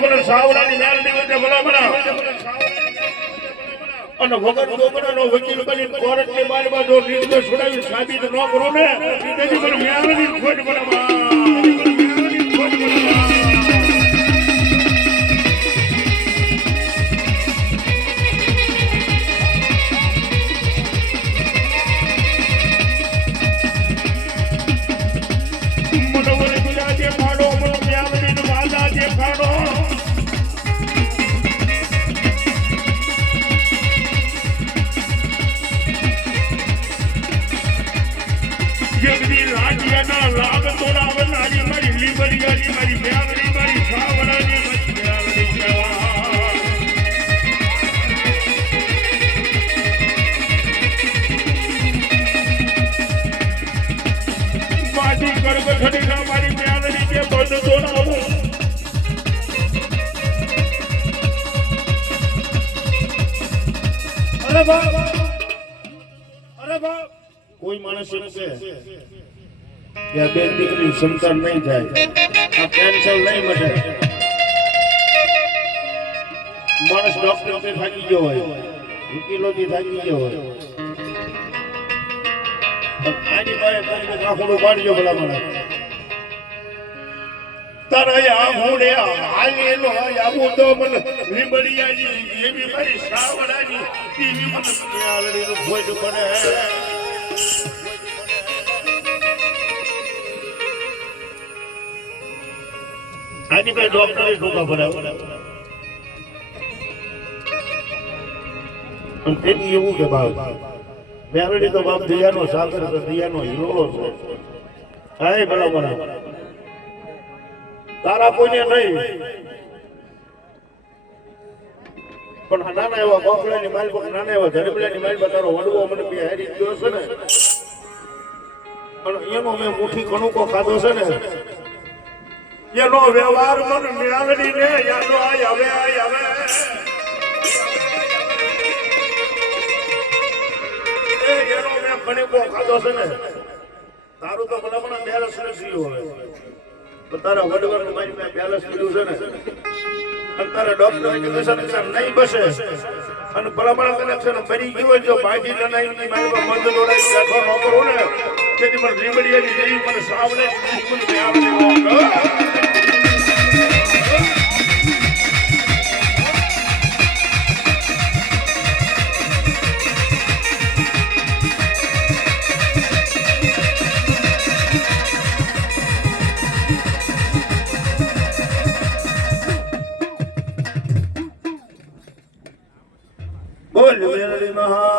મને સાવડાની નાલ દિવસે ભલામણા અને વગર દોગડાનો વકીલ બની કોર્ટની બારમાં જો નિર્દોષ છોડાવી સાબિત ન કરો ને તેથી મને મ્યારની ખોટ જગદી લાડિયાના લાગ તોડાવે નારી મારી લીબરિયાની મારી મ્યાવરી મારી સાવડાની મારી મ્યાવરી માટી ગળગઠડીના મારી મ્યાવરી કે બંધ તોડાવું અરે બાપ કોઈ માણસ એમ છે કે બે દીકરી સંતાન નહીં થાય આ કેન્સર નહીં મળે માણસ ડોક્ટર થી થાકી ગયો હોય વકીલો થી થાકી ગયો હોય આની પાસે આખું પાડજો ભલા મને તારા આંખોડે હાલેલો આવું તો મને લીબડિયાજી એવી મારી સાવડાની ટીવી મને મ્યાલડીનો ભોજ પડે આની પાસે ડોક્ટરે ઢોકા ભરાવ તેથી એવું કે બાપ મ્યાલડી તો બાપ દયાનો સાગર છે દયાનો હીરો છે હાય ભલા મને તારા કોઈને નહીં પણ નાના એવા બોકડાની માલ પર નાના એવા ઝડપડાની માલ પર તારો વડવો મને બે હારી ગયો છે ને અને એનો મેં મુઠ્ઠી કણુકો ખાધો છે ને એનો વ્યવહાર મને મ્યાલડી ને યાદો આય હવે એનો મેં કણુકો ખાધો છે ને તારું તો ભલા બેલેન્સ નથી હવે તારા વડવાનું મારી મેં બેલેન્સ કર્યું છે ને અને તારા ડોક્ટર નહીં બસે અને ભલામણ કનેક્શન ફરી ગયું હોય જો બાજી લનાઈ મારી પર મંદ દોડાઈ બેઠો ન કરું ને તેથી મને લીબડિયાની જેવી મને સાવલે બિલકુલ બોલ મેરડી મહા